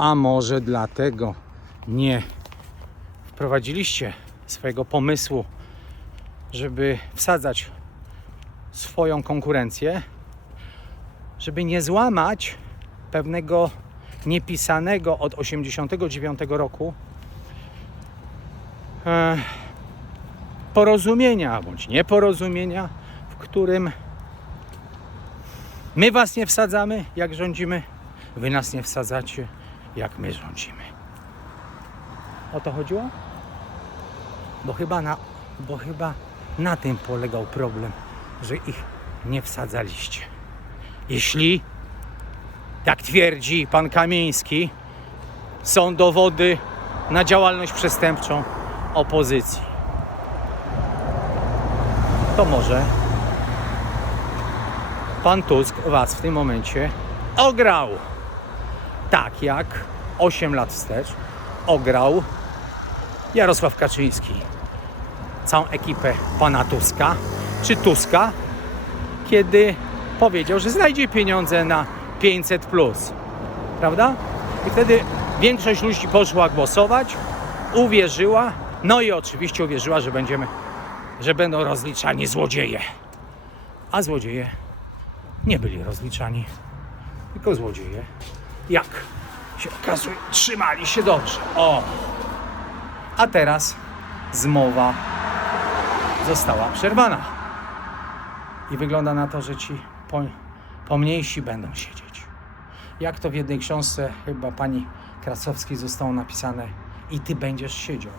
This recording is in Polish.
A może dlatego nie wprowadziliście swojego pomysłu, żeby wsadzać swoją konkurencję, żeby nie złamać pewnego niepisanego od 89 roku e, porozumienia bądź nieporozumienia, w którym my was nie wsadzamy, jak rządzimy, wy nas nie wsadzacie, jak my rządzimy. O to chodziło? Bo chyba na, bo chyba na tym polegał problem, że ich nie wsadzaliście. Jeśli, jak twierdzi pan Kamiński, są dowody na działalność przestępczą opozycji, to może pan Tusk was w tym momencie ograł. Tak jak 8 lat wstecz ograł Jarosław Kaczyński całą ekipę pana Tuska, czy Tuska, kiedy powiedział, że znajdzie pieniądze na 500 plus. Prawda? I wtedy większość ludzi poszła głosować, uwierzyła, no i oczywiście uwierzyła, że będziemy, że będą rozliczani złodzieje. A złodzieje nie byli rozliczani, tylko złodzieje. Jak się okazuje, trzymali się dobrze. O! A teraz zmowa została przerwana. I wygląda na to, że ci po, pomniejsi będą siedzieć. Jak to w jednej książce chyba pani Krasowskiej zostało napisane i ty będziesz siedział.